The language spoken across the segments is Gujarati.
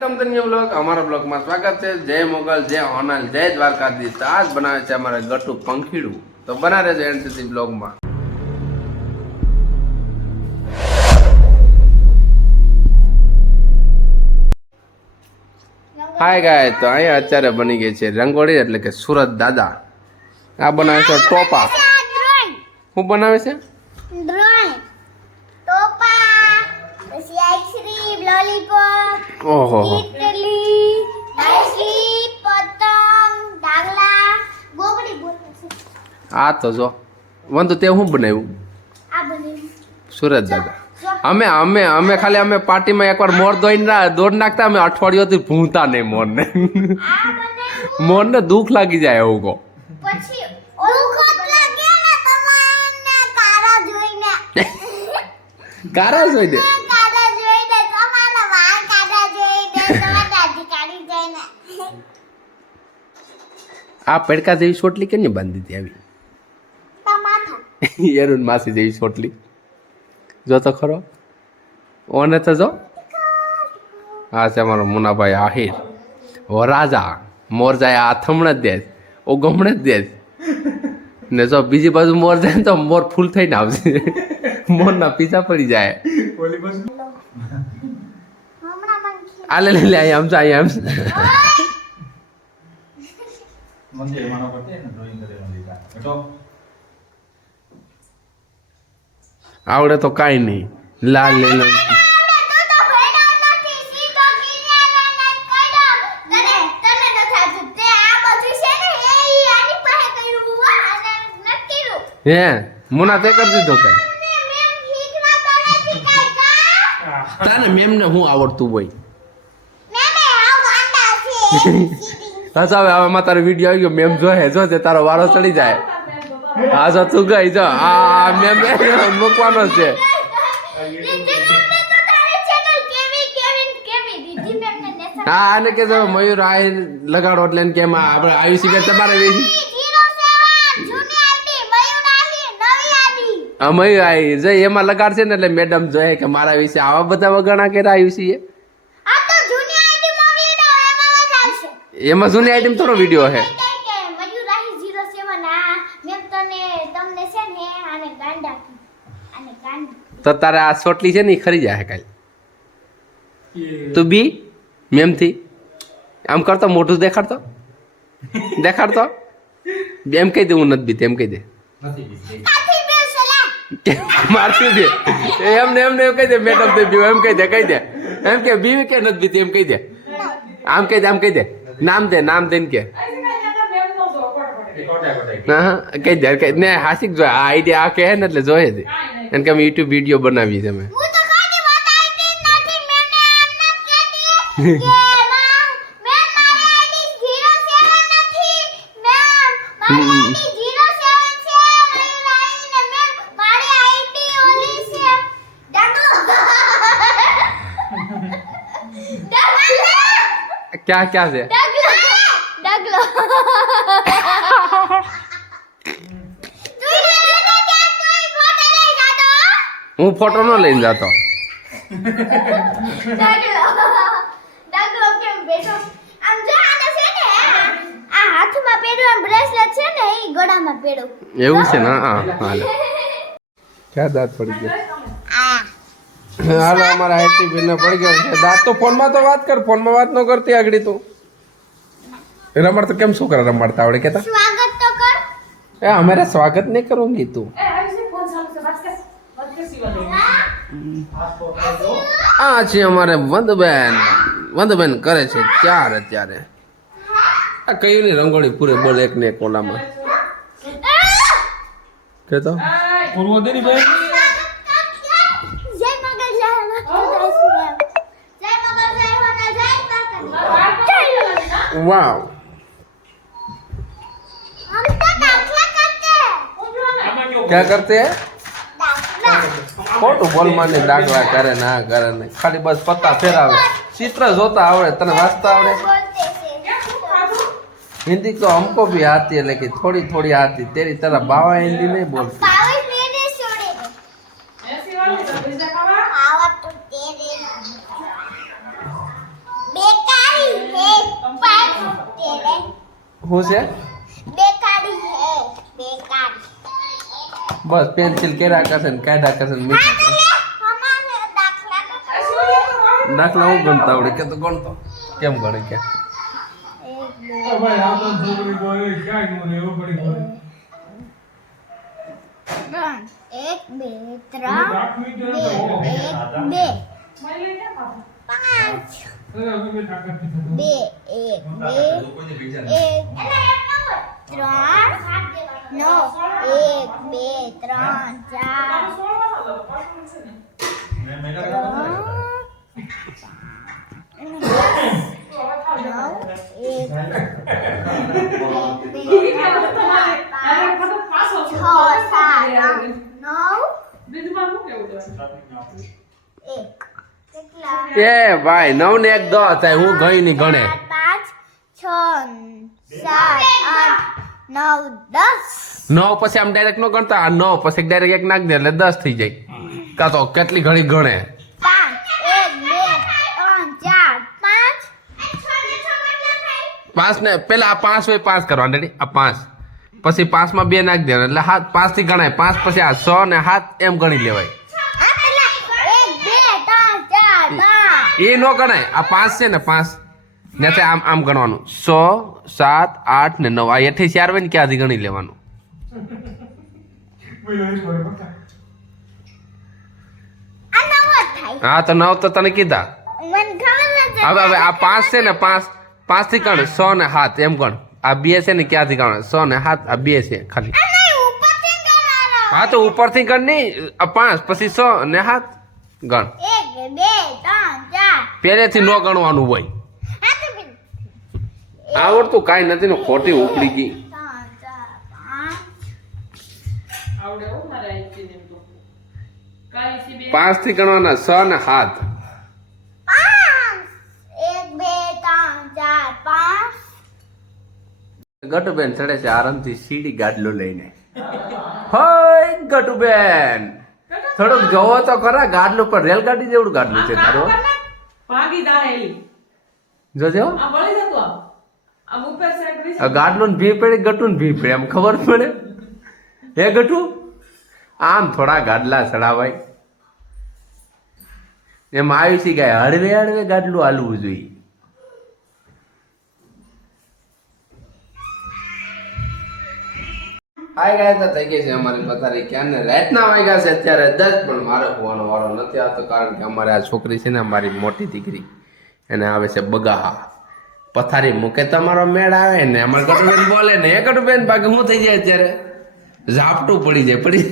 તમતન્ય બ્લોગ અમારા બ્લોગમાં સ્વાગત છે. જય મોગલ જય હોનલ જય દ્વારકાધીશ. તો આજ બનાવે છે અમારે ગટુ પંખીડું. તો બના રહેજો એન્ડ સુધી બ્લોગમાં હાય ગાય તો અહીંયા અત્યારે બની ગઈ છે રંગોળી એટલે કે સુરત દાદા. આ બનાવે છે ટોપા. શું બનાવે છે? ટોપા. આઈસ્ક્રીમ લોલીપોપ ઓહો. ઇટલી આઈસ્ક્રીમ પતંગ ડાગલા ગોગડી બોલે આ તો જો. વંતુ તે શું બનાવ્યું? આ સુરત દાદા. અમે અમે અમે ખાલી અમે પાર્ટીમાં એકવાર મોર દોઈને ના- દોડ નાખતા અમે અઠવાડિયાથી ભૂંતા નહીં મોરને. મોરને દુઃખ લાગી જાય એવું કહો. પછી તારા જોઈને. કારા જોઈને તમારા વાળ કાળા જોઈને તમારા દાદી કાઢી જોઈને આ પડકા જેવી ચોટલી કેને બાંધી હતી આવી? ટમાટા માસી જેવી ચોટલી. જો તો ખરો. ઓને તો જો. હા છે અમારો મુનાભાઈ આહિર. ઓ રાજા મોર જાય આ થમણે જ દે ઓ ગમણે જ દે ને જો બીજી બાજુ મોર જાય તો મોર ફૂલ થઈને આવશે. મોરના પીછા પડી જાય. હમણાં આ લે લે લે અહીંયા આમ છે અહીંયા આમ છે. મંદિર માનો પડતે ને ડ્રોઈંગ કરેલો લીધા. બેટો આવડે તો કાંઈ નહીં. લાલ લીલો તું તો ભણ્યો નથી સીધો કિનારાના કડો તને તને ન થાતું. તે આ બધું છે ને એ ઈ આની પાસે કર્યું હો મુના તે કરી દીધો કા? તાને મેમને હું આવડતું હોય? આવ છે બસ હવે હવે માં તારો વીડિયો આવી ગયો. મેમ જો તે તારો વારો ચડી જાય. હા, જો, તું ગઈ, જો. આ મેમ મૂકવાનો છે. હા, આને કે જો મયુર, આ લગાડો એટલે કેમ આપણે આવી કે તમારે વેચી 07 જૂની આઈડી મયુરાહી નવી આઈડી આ મયુર આ જો, એમાં લગાડશે ને એટલે મેડમ જોઈએ કે મારા વિશે આવા બધા વગાણા કર્યા આવ્યું આ તો જૂની આઈડી મોકલી દો એમાં જ આવશે એમાં જૂની આઈટમ થોડો વીડિયો હે. કે મયુરાહી 07 આ મેં તને તમને છે તો તારે આ સોટલી છે ને એ ખરી જાય કાલ. તું બી મેમથી. આમ કરતો મોઢું દેખાડતો? દેખાડતો? એમ કહી દે હું નથી બીતી એમ કહી દે. મારતી દે. એમને એમને એમ કહી દે મેડમ તે બીવ એમ કહી દે કહી દે. એમ કે બીવી કે નથી બીતી એમ કહી દે. આમ કહી દે આમ કહી દે. નામ દે નામ દે કે. કહી દે ને હાસિક જો આ આઈડિયા આ કહે ને એટલે જોઈએ છે. એમ કે અમે યુટ્યુબ વીડિયો બનાવી છે અમે. હું તો ખાલી બતાઈતી જ નથી મેમને આમ ના કહેતી કે માં મેં મારી આઈડી 07 નથી મેમ મારી આઈડી 07 છે મયુરાહી ને મેમ મારી આઈડી ઓલી છે. ડાગલો ડાગલો ક્યાં ક્યાં છે? હું ફોટો નો લઈને જતો. એવું છે ને? હા હાલે. ક્યાં દાંત પડી ગયા? હાલો, અમારા આઈટી બિલ પડી ગયો દાંત તો ફોનમાં તો વાત કર, ફોનમાં વાત ન કરતી આગળ તું. રમડ તો કેમ શું કરે રમાડતા આવડે કેતા? સ્વાગત તો કર. એ અમારે સ્વાગત નહીં કरूंगी તું આ છે અમારે વંદબેન. વંદબેન કરે છે ચાર અત્યારે આ કયું ની રંગોળી પૂરે બોલ એક ને કોલામાં ઓલામાં. કે તો પૂર્વ દેની ભાઈ જય क्या करते हैं? खोटू बोल मान दाखला करे ना करे ना खाली बस पत्ता फेरावे चित्र जोता आवे तने वास्ता आवे हिंदी तो हमको भी आती है लेकिन थोड़ी थोड़ी आती तेरी तरह बाबा हिंदी नहीं बोलती हो से બસ પેન્સિલ કેરા કરશે ને કાઢા કરશે ને મીઠા. છે દાખલા હું ગણતા આવડે કે તો ગણતો. કેમ ગણે કે? એક બે ત્રણ બે એક બે. પાંચ. એક બે એક. ત્રણ. એક બે ત્રણ ચાર. એ ભાઈ નવ ને એક દસ હું ગઈ ની ગણે પાંચ છ સાત આઠ નવ દસ. નવ પછી આમ ડાયરેક્ટ નો ગણતા. આ નવ પછી ડાયરેક્ટ એક નાખ દે એટલે દસ થઈ જાય. કાં તો કેટલી ઘડી ગણે? પાંચ એક બે ત્રણ ચાર પાંચ. પાંચ ને પેલા આ પાંચ હોય પાંચ કરવા રેડી આ પાંચ. પછી પાંચમાં બે નાખી દેવાના એટલે હાથ પાંચથી ગણાય. પાંચ પછી આ સો ને હાથ એમ ગણી લેવાય. એ નો ગણાય. આ પાંચ છે ને પાંચ. ને તે આમ આમ ગણવાનું. સો સાત આઠ ને નવ. આ અઠ્યાસી આવે ને ક્યાંથી ગણી લેવાનું? હા તો નવ તો તને કીધા. હવે હવે આ પાંચ છે ને પાંચ પાંચથી ગણ. સો ને હાથ એમ ગણ. આ બે છે ને ક્યાંથી ગણ સો ને હાથ આ બે છે ખાલી. હા તો ઉપરથી ગણ નહીં. આ પાંચ પછી સો ને હાથ ગણ. પહેલેથી નો ગણવાનું હોય. આવડતું કાંઈ નથી ને ખોટી ઉપડી ગઈ. પાંચથી ગણવાના સ ને હાથ. ગટુબેન ચડે છે આરામથી સીડી ગાડલો લઈને. હોય ગટુબેન! થોડુંક જોવો તો ખરા ગાડલું પર રેલગાડી જેવડું ગાડલું છે તારું. ભાગી જોજો. આ બળી જતો ગાડલું ભી પડે ગટું ભી પડે એમ ખબર પડે? હે ગટુ? આમ થોડા ગાડલા ચડાવાય એમ આવ્યું છે કે હળવે હળવે ગાડલું હાલવું જોઈએ. હાય ગાય તો થઈ ગઈ છે અમારી પથારી. ક્યાં ને રાતના વાગ્યા છે અત્યારે દસ પણ મારે હોવાનો વારો નથી આવતો કારણ કે અમારે આ છોકરી છે ને અમારી મોટી દીકરી. એને આવે છે બગાહા. પથારી મૂકે તમારો મેળ આવે ને. અમારે કટુબેન બોલે ને એ કટુબેન બાકી શું થઈ જાય અત્યારે? ઝાપટું પડી જાય પડી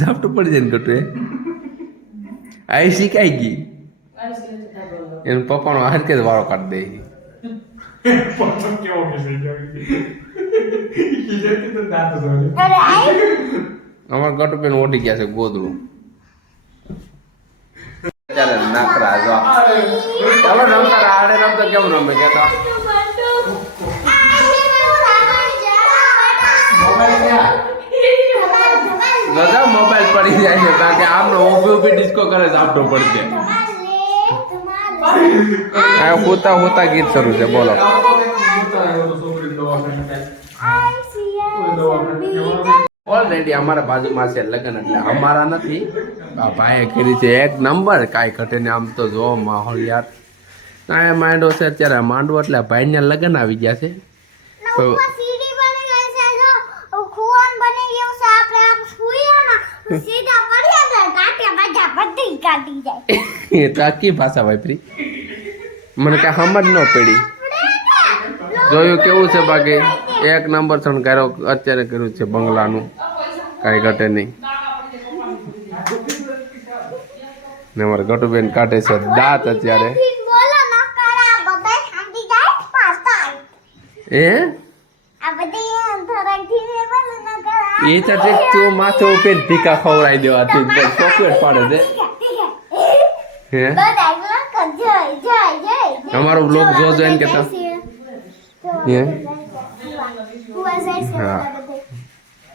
ઝાપટું પડી જાય ને કટુ એ આ શીખાઈ ગઈ. એનો પપ્પાનો હરકે વાળો કાઢી દે. આઈ અમારા કટુબેન ઓઢી ગયા છે ગોદડું. નખરા જો. ચાલો રમતા આડે રમતા કેમ રમે કે તો? બધા મોબાઈલ પડી જાય છે બાકી આમનો ઊભી ઊભી ડિસ્કો કરે છે આપતો પડી જાય. આ હોતા હોતા ગીત શરૂ છે બોલો. છોકરી દવા ઓલરેડી અમારા બાજુમાં છે લગ્ન એટલે અમારા નથી. આ ભાઈએ કરી છે એક નંબર કાંઈ ઘટે ને આમ તો જો માહોલ યાર. ના એ માંડવો છે અત્યારે માંડવો એટલે ભાઈને લગ્ન આવી ગયા છે. તો સીડી બની ગઈ છે જો. ખુવાન બની ગયું છે આપણે આમ સુઈએ ને સીધા પડીએ ને ગાંઠિયા બધા બધી કાઢી જાય. એ તો ભાષા વાપરી. મને કઈ સમજ ન પડી. જોયું કેવું છે બાકી? એક નંબર શણગારો અત્યારે કર્યું છે બંગલાનું. કાંઈ ઘટે નહીં. ને અમારે ગટુબેન કાઢે છે દાંત અત્યારે. એ એ તો તું માથે ઉપર ટીકા ખવડાવી દેવા તું ચોકલેટ પાડે છે. હે? અમારો બ્લોગ જોજો એમ કે હે? હા.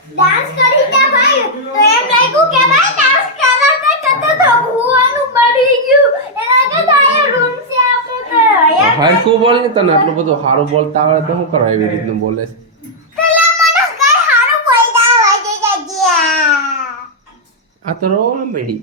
ડાન્સ કરી દે ભાઈ. તો એમ લાગ્યું કે ભાઈ ડાન્સ કરવા તો કતો તો ભૂવાનું પડી ગયું. એના કરતા આ રૂમ છે આપણે હરખું બોલ ને તને? આટલું બધું સારું બોલતા આવડે તો શું કરવા એવી રીતનું બોલે છે? આ તો રોવા મળી